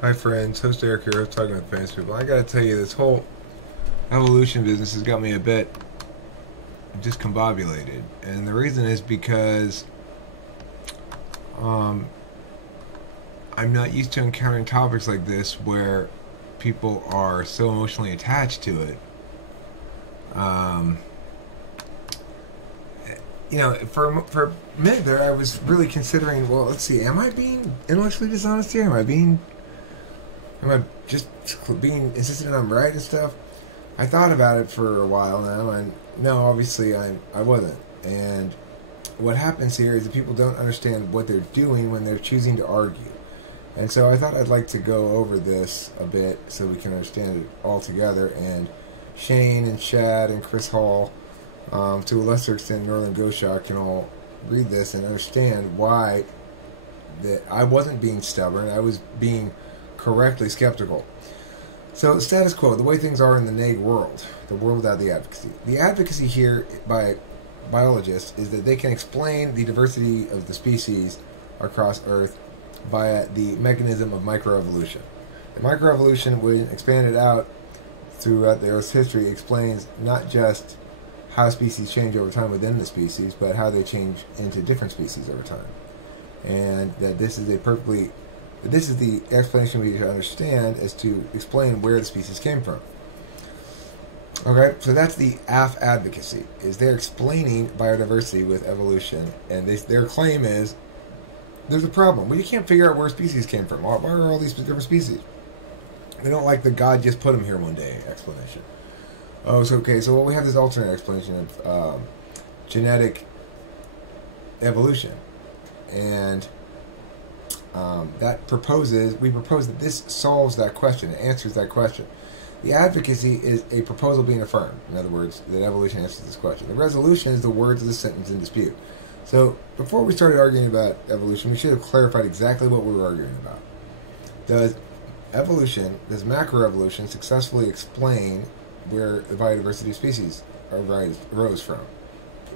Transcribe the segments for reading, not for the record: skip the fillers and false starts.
Hi friends, host Eric here, talking with famous people. I gotta tell you, this whole evolution business has got me a bit discombobulated, and the reason is because um, I'm not used to encountering topics like this where people are so emotionally attached to it. Um, for a minute there, I was really considering. Well, let's see, am I being intellectually dishonest here? Am I just being insistent I'm right and stuff? I thought about it for a while now, and no, obviously I wasn't. And what happens here is that people don't understand what they're doing when they're choosing to argue. And so I thought I'd like to go over this a bit so we can understand it all together. And Shane and Chad and Chris Hall, to a lesser extent Northern Goshaw, can all read this and understand why that I wasn't being stubborn. I was being correctly skeptical. So the status quo, the way things are in the neg world, the world without the advocacy. The advocacy here by biologists is that they can explain the diversity of the species across Earth via the mechanism of microevolution. The microevolution, when expanded out throughout the Earth's history, explains not just how species change over time within the species, but how they change into different species over time. And that this is the explanation we need to understand is to explain where the species came from. Okay, so that's the AF advocacy, is they're explaining biodiversity with evolution, and their claim is there's a problem. Well, you can't figure out where species came from. Why are all these different species? They don't like the God just put them here one day explanation. Oh, so okay, so we have this alternate explanation of genetic evolution, and we propose that this solves that question, it answers that question. The advocacy is a proposal being affirmed. In other words, that evolution answers this question. The resolution is the words of the sentence in dispute. So, before we started arguing about evolution, we should have clarified exactly what we were arguing about. Does macroevolution successfully explain where the biodiversity of species arose from?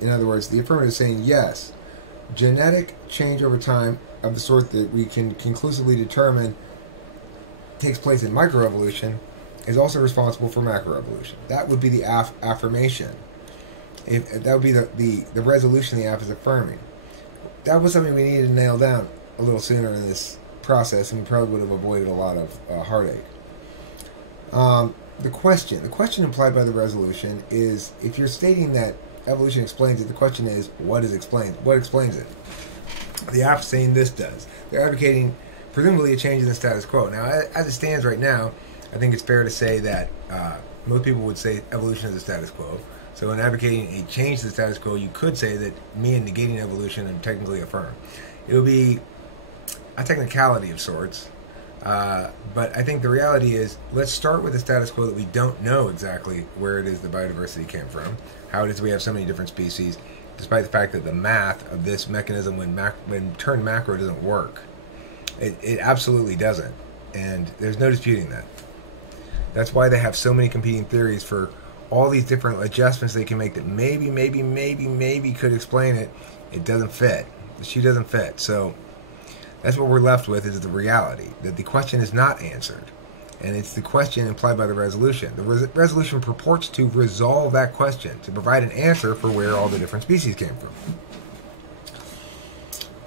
In other words, the affirmative is saying yes, genetic change over time of the sort that we can conclusively determine takes place in microevolution is also responsible for macroevolution. That would be the affirmation. That would be the resolution the app is affirming. That was something we needed to nail down a little sooner in this process, and we probably would have avoided a lot of heartache. The question implied by the resolution is, if you're stating that evolution explains it, the question is, what is explained? What explains it? The app saying this does. They're advocating, presumably, a change in the status quo. Now, as it stands right now, I think it's fair to say that most people would say evolution is the status quo. So in advocating a change to the status quo, you could say that me and negating evolution and technically affirm. It would be a technicality of sorts. But I think the reality is, let's start with the status quo that we don't know exactly where it is the biodiversity came from, how it is we have so many different species, despite the fact that the math of this mechanism when turned macro doesn't work. It absolutely doesn't. And there's no disputing that. That's why they have so many competing theories for all these different adjustments they can make that maybe could explain it. It doesn't fit. The shoe doesn't fit. So that's what we're left with, is the reality that the question is not answered. And it's the question implied by the resolution. The resolution purports to resolve that question, to provide an answer for where all the different species came from.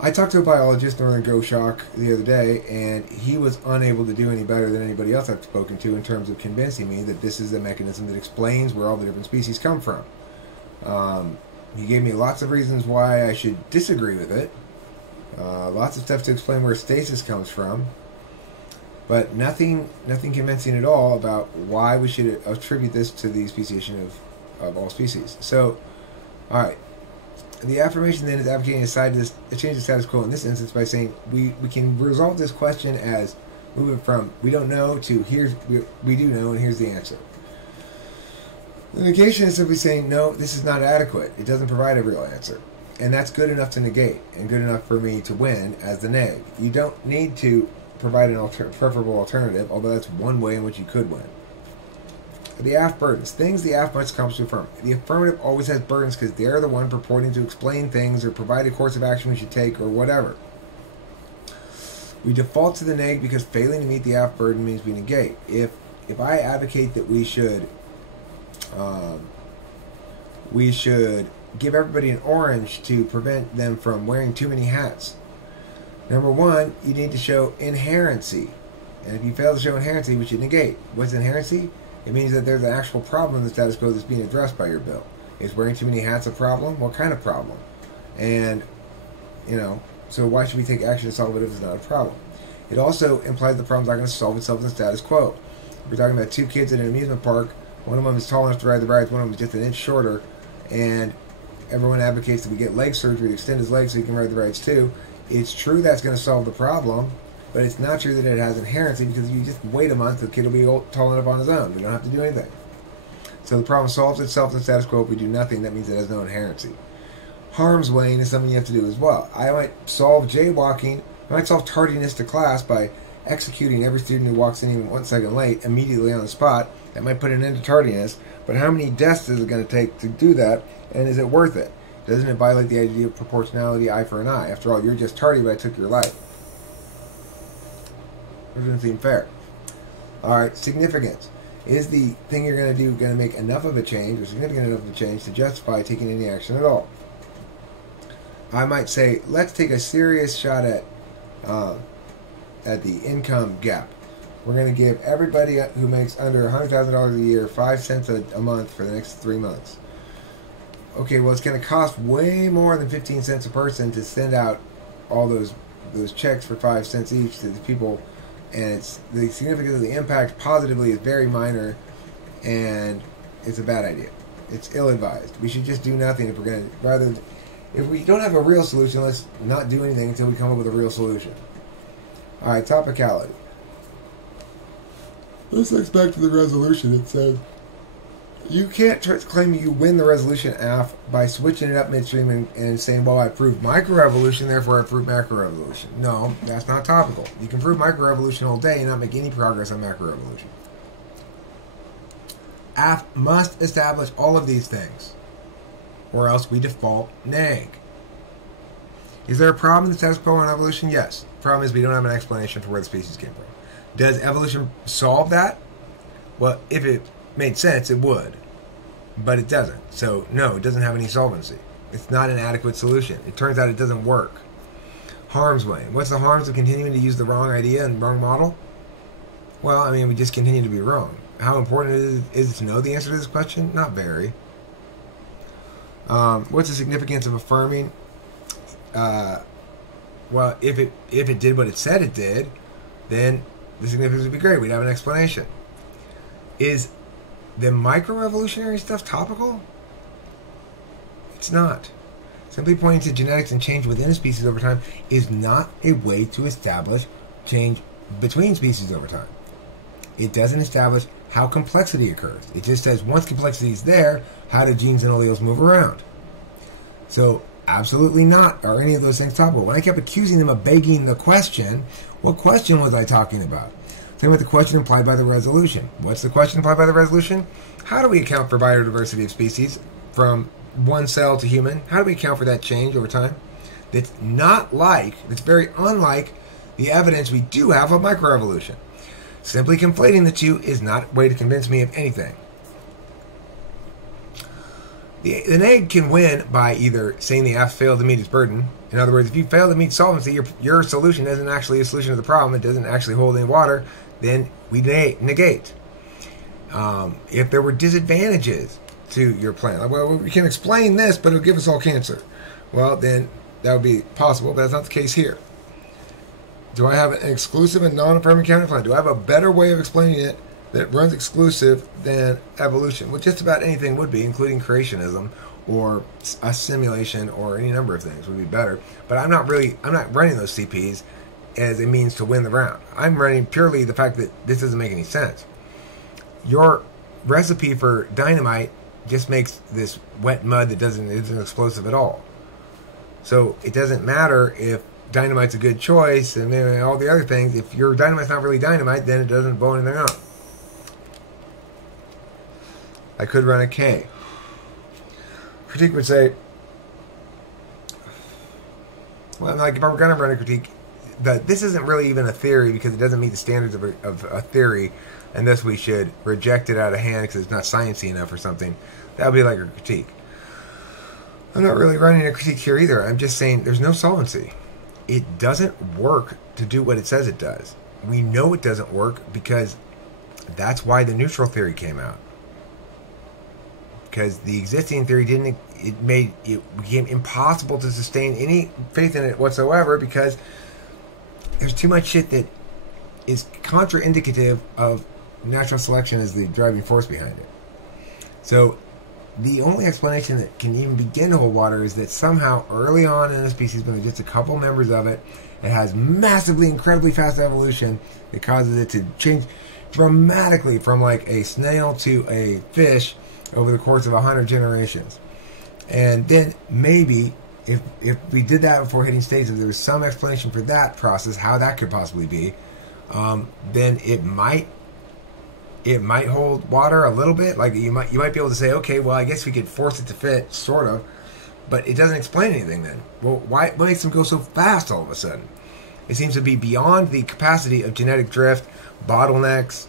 I talked to a biologist, Northern Goshaw, the other day, and he was unable to do any better than anybody else I've spoken to in terms of convincing me that this is the mechanism that explains where all the different species come from. He gave me lots of reasons why I should disagree with it. Lots of stuff to explain where stasis comes from, but nothing convincing at all about why we should attribute this to the speciation of all species. So, all right. The affirmation then is advocating a change of status quo in this instance by saying we can resolve this question as moving from we don't know to we do know and here's the answer. The negation is simply saying no, this is not adequate. It doesn't provide a real answer. And that's good enough to negate and good enough for me to win as the neg. You don't need to provide an preferable alternative, although that's one way in which you could win. The AF burdens. Things the AF must accomplish to affirm. The affirmative always has burdens because they're the one purporting to explain things or provide a course of action we should take or whatever. We default to the neg because failing to meet the F burden means we negate. If I advocate that we should give everybody an orange to prevent them from wearing too many hats, number one, you need to show inherency. And if you fail to show inherency, we should negate. What's inherency? It means that there's an actual problem in the status quo that's being addressed by your bill. Is wearing too many hats a problem? What kind of problem? And, so why should we take action to solve it if it's not a problem? It also implies the problem's not going to solve itself in the status quo. We're talking about two kids at an amusement park. One of them is tall enough to ride the rides. One of them is just an inch shorter. And everyone advocates that we get leg surgery to extend his legs so he can ride the rides too. It's true that's going to solve the problem, but it's not true that it has inherency, because if you just wait a month, the kid will be tall enough on his own. We don't have to do anything. So the problem solves itself in the status quo if we do nothing. That means it has no inherency. Harm's weighing is something you have to do as well. I might solve jaywalking. I might solve tardiness to class by executing every student who walks in even 1 second late immediately on the spot. That might put an end to tardiness. But how many deaths is it going to take to do that? And is it worth it? Doesn't it violate the idea of proportionality, eye for an eye? After all, you're just tardy, but I took your life. It doesn't seem fair. Alright, significance. Is the thing you're going to do going to make enough of a change, or significant enough of a change, to justify taking any action at all? I might say, let's take a serious shot at the income gap. We're going to give everybody who makes under $100,000 a year 5 cents a month for the next 3 months. Okay, well, it's going to cost way more than 15 cents a person to send out all those checks for 5 cents each to the people, and it's the significance of the impact positively is very minor, and it's a bad idea. It's ill-advised. We should just do nothing if we're going to, if we don't have a real solution, let's not do anything until we come up with a real solution. All right, topicality. This gets back to the resolution. It says you can't claim you win the resolution F by switching it up midstream and saying, well, I proved microrevolution, therefore I proved macrorevolution. No, that's not topical. You can prove microrevolution all day and not make any progress on macrorevolution. F must establish all of these things, or else we default neg. Is there a problem in the status quo on evolution? Yes. The problem is we don't have an explanation for where the species came from. Does evolution solve that? Well, if it made sense, it would. But it doesn't. So, no, it doesn't have any solvency. It's not an adequate solution. It turns out it doesn't work. Harm's way. What's the harms of continuing to use the wrong idea and wrong model? Well, I mean, we just continue to be wrong. How important is it to know the answer to this question? Not very. What's the significance of affirming? Well, if it did what it said it did, then the significance would be great. We'd have an explanation. Is the micro-revolutionary stuff topical? It's not. Simply pointing to genetics and change within a species over time is not a way to establish change between species over time. It doesn't establish how complexity occurs. It just says once complexity is there, how do genes and alleles move around? So, absolutely not are any of those things topical. When I kept accusing them of begging the question, what question was I talking about? Talking about the question implied by the resolution. What's the question implied by the resolution? How do we account for biodiversity of species from one cell to human? How do we account for that change over time? That's very unlike the evidence we do have of microevolution. Simply conflating the two is not a way to convince me of anything. The neg can win by either saying the F failed to meet its burden. In other words, if you fail to meet solvency, your solution isn't actually a solution to the problem, it doesn't actually hold any water, then we negate. If there were disadvantages to your plan, like, well, we can explain this, but it'll give us all cancer. Well, then that would be possible, but that's not the case here. Do I have an exclusive and non-affirming counterplan? Do I have a better way of explaining it that runs exclusive than evolution? Well, just about anything would be, including creationism or a simulation or any number of things would be better. But I'm not running those CPs as a means to win the round. I'm running purely the fact that this doesn't make any sense. Your recipe for dynamite just makes this wet mud that isn't explosive at all. So it doesn't matter if dynamite's a good choice and all the other things. If your dynamite's not really dynamite, then it doesn't blow anything up. I could run a K. Critique would say, well, like if I were going to run a critique, this isn't really even a theory because it doesn't meet the standards of a theory, and thus we should reject it out of hand because it's not sciencey enough or something. That would be like a critique. I'm not really running a critique here either. I'm just saying there's no solvency. It doesn't work to do what it says it does. We know it doesn't work because that's why the neutral theory came out. Because the existing theory it became impossible to sustain any faith in it whatsoever because there's too much shit that is contraindicative of natural selection as the driving force behind it. So the only explanation that can even begin to hold water is that somehow early on in a species, when there's just a couple members of it, it has massively, incredibly fast evolution that causes it to change dramatically from like a snail to a fish over the course of 100 generations. And then maybe if we did that before hitting stages, if there was some explanation for that process, how that could possibly be, then it might hold water a little bit. Like you might be able to say, okay, well, I guess we could force it to fit, sort of, but it doesn't explain anything then. Well, what makes them go so fast all of a sudden? It seems to be beyond the capacity of genetic drift, bottlenecks,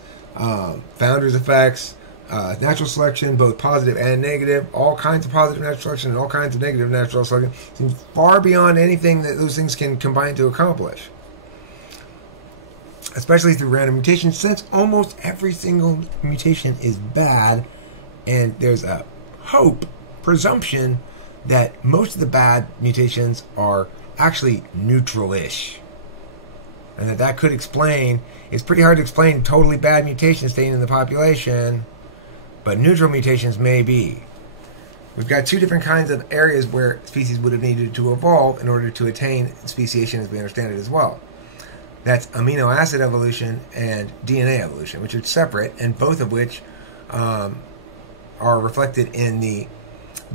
founders effects, natural selection, both positive and negative, all kinds of positive natural selection and all kinds of negative natural selection. Seems far beyond anything that those things can combine to accomplish. Especially through random mutations, since almost every single mutation is bad, and there's a presumption that most of the bad mutations are actually neutral-ish. And that could explain, it's pretty hard to explain totally bad mutations staying in the population, but neutral mutations may be. We've got two different kinds of areas where species would have needed to evolve in order to attain speciation as we understand it as well. That's amino acid evolution and DNA evolution, which are separate, and both of which are reflected in the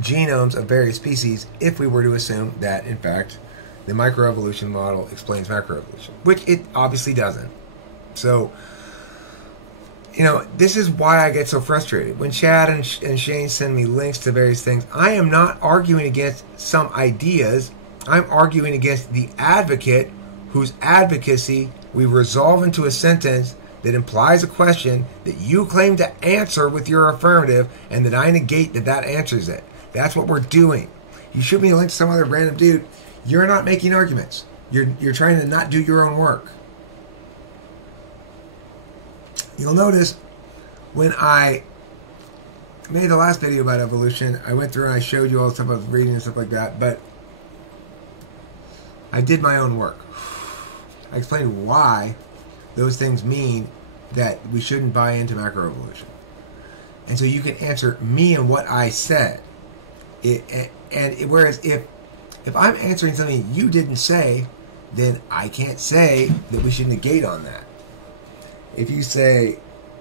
genomes of various species if we were to assume that, in fact, the microevolution model explains macroevolution, which it obviously doesn't. So, this is why I get so frustrated. When Chad and Shane send me links to various things, I am not arguing against some ideas. I'm arguing against the advocate whose advocacy we resolve into a sentence that implies a question that you claim to answer with your affirmative, and that I negate that answers it. That's what we're doing. You shoot me a link to some other random dude. You're not making arguments. You're trying to not do your own work. You'll notice when I made the last video about evolution, I went through and I showed you all the stuff I was reading and stuff like that, but I did my own work. I explained why those things mean that we shouldn't buy into macroevolution. And so you can answer me and what I said. Whereas if I'm answering something you didn't say, then I can't say that we should negate on that. If you say,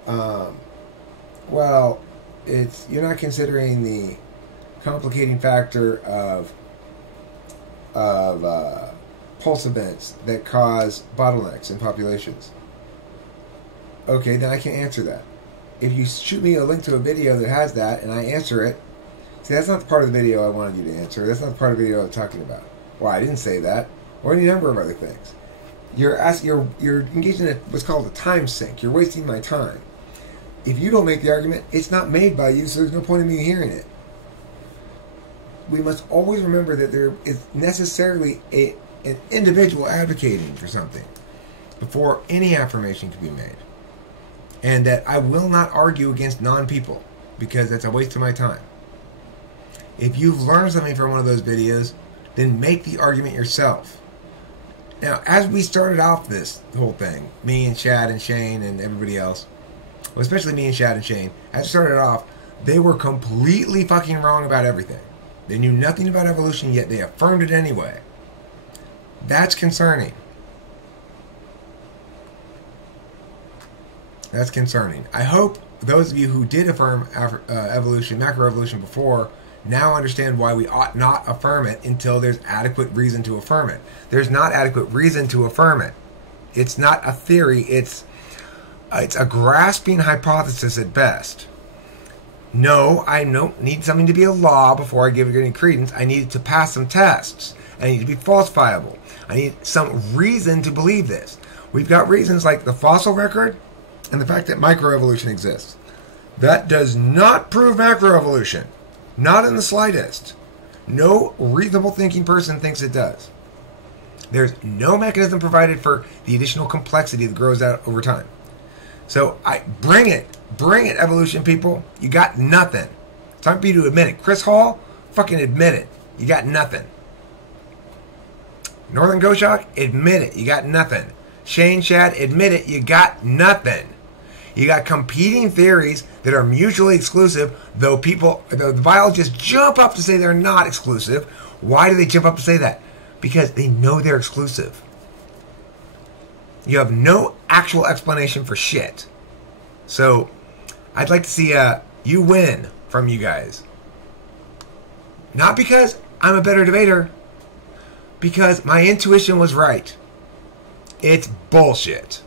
well, you're not considering the complicating factor of pulse events that cause bottlenecks in populations. Okay, then I can answer that. If you shoot me a link to a video that has that and I answer it, see, that's not the part of the video I wanted you to answer. That's not the part of the video I was talking about. Well, I didn't say that, or any number of other things. You're engaging in what's called a time sink. You're wasting my time. If you don't make the argument, it's not made by you, so there's no point in me hearing it. We must always remember that there is necessarily an individual advocating for something before any affirmation can be made. And that I will not argue against non-people, because that's a waste of my time. If you've learned something from one of those videos, then make the argument yourself. Now, as we started off this whole thing, me and Chad and Shane and everybody else, well, especially me and Chad and Shane, as it started off, they were completely fucking wrong about everything. They knew nothing about evolution, yet they affirmed it anyway. That's concerning. That's concerning. I hope those of you who did affirm evolution, macroevolution before, now understand why we ought not affirm it until there's adequate reason to affirm it. There's not adequate reason to affirm it. It's not a theory. It's a grasping hypothesis at best. No, I don't need something to be a law before I give it any credence. I need it to pass some tests. I need to be falsifiable. I need some reason to believe this. We've got reasons like the fossil record and the fact that microevolution exists. That does not prove macroevolution. Not in the slightest. No reasonable thinking person thinks it does. There's no mechanism provided for the additional complexity that grows out over time. So bring it, evolution people. You got nothing. Time for you to admit it. Chris Hall, fucking admit it. You got nothing. Northern Goshawk, admit it. You got nothing. Shane Shad, admit it. You got nothing. You got competing theories that are mutually exclusive, though the biologists jump up to say they're not exclusive. Why do they jump up to say that? Because they know they're exclusive. You have no actual explanation for shit. So, I'd like to see you win from you guys. Not because I'm a better debater, because my intuition was right. It's bullshit.